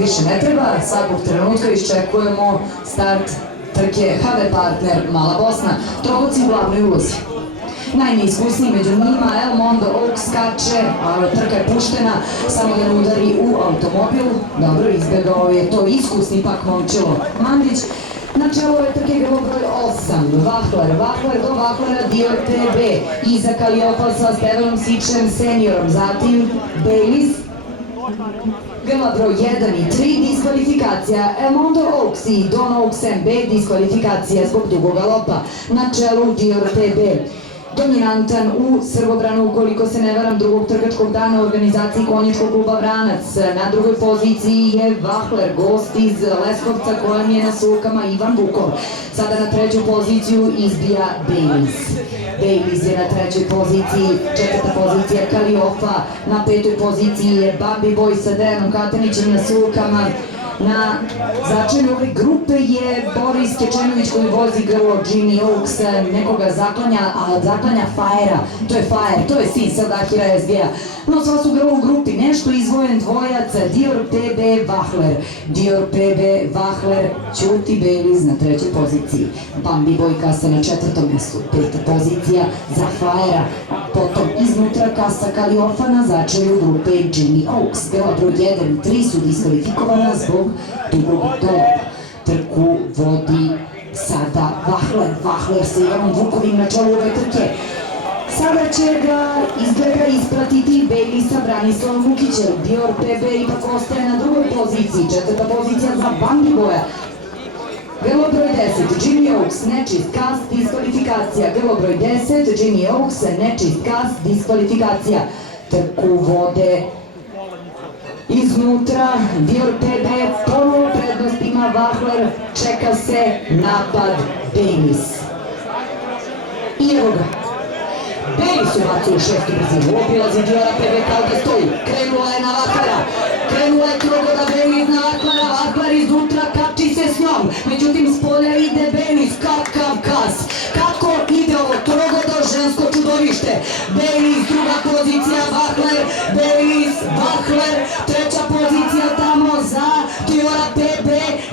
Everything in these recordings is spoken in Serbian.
više ne treba, svakog trenutka iščekujemo start trke HV Partner Mala Bosna, trojci u glavnoj ulozi. Najneiskusniji među njima El Mondo Oak skače, a trka je puštena, samo da ne udari u automobil. Dobro, izbjegao je to iskusni pak Momčilo Mandić. Na čelu ove trke je bilo broj 8, Vahler do Vahlera Dior TB, iza Kalliopa sa Stevanom Sičem seniorom, zatim Bayliss, grla broj 1 i 3, diskvalifikacija, El Mondo Oaks i Don Oaks MB, diskvalifikacija zbog dugog galopa, na čelu Dior TB. Dominantan u Srbobranu, ukoliko se ne varam, drugog trkačkog dana u organizaciji konjičkog kluba Vranac. Na drugoj poziciji je Vahler, gost iz Leskovca, kojem je na sukama Ivan Vukov. Sada na treću poziciju izbija Bayliss. Bayliss je na trećoj poziciji, četvrta pozicija Kalliopa, na petoj poziciji je Bambi Boy sa Dejanom Katanićem na sukama. Na začelju ove grupe je Boris Kečenović koji vozi grlo Jimmy Oaks, nekoga zaklanja, a zaklanja Fajera, to je Fajer, to je sin Saldahira SG-a. No sva su grlo u grupi, nešto izvojen dvojac, Dior PB Vahler. Dior PB Vahler, ćuti Bayliss na trećoj poziciji. Bambi Boy kasa na četvrtom mjestu, peta pozicija za Fajera. Potom iznutra kasa Kalliopa, na začelju grupe Jimmy Oaks. Grla broj 1 i 3 su diskvalifikovana zbog dugog galopa. Trku vodi sada Vahler sa Ivanom Vukovim na čelu ove trke. Sada će ga izgleda ispratiti Baylissa Branislav Vukićev. Dior PB ipak ostaje na drugoj poziciji, četvrta pozicija za Bambi Boya. Grlo broj 10, Jimmy Oaks, nečist kast, diskvalifikacija. Grlo broj 10, Jimmy Oaks, nečist kast, diskvalifikacija. Trku vode iznutra, Dior PB, ponovo prednost ima Vahler, čeka se napad Bayliss. I evo ga. Bayliss ubacio u šestu brzinu, obilazi Diora PB kao da stoji, krenula je na Vahlera, krenula je trogoda Bayliss na Vahlera, Vahler iznutra kači se s njom, međutim s polja ide Bayliss, kakav kas, kako ide ovo trogodo žensko čudovište. Bayliss, druga pozicija Vahler, Bayliss, Vahler, treća pozicija tamo za Diora PB,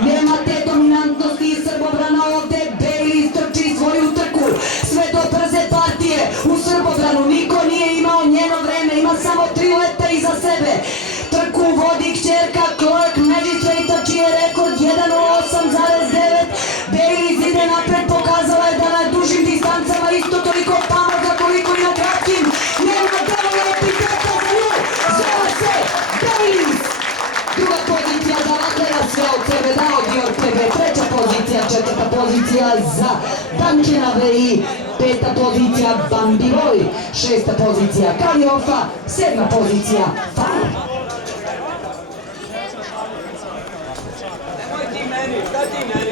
nema te dominantnosti iz Srbobrana ovde, Bayliss trči svoju trku, sve do brze partije u Srbobranu, niko nije imao njeno vreme, ima samo 3 leta iza sebe. Trku vodi kćerka Clark Magistrate, čiji je rekord 1:08,9. Bayliss ide napred, pokazala je da na dužim distancama isto toliko pamoga koliko i na kratkim. Nema dovoljno epiteta za nju, zove se Bayliss. Druga pozicija za Vahlera, sve od sebe dao Dior PB, treća pozicija, četvrta pozicija za Dankena VI, peta pozicija Bambi Boy, šesta pozicija Kalliopa, sedma pozicija Fajera. Nemoj ti meni, šta ti meni?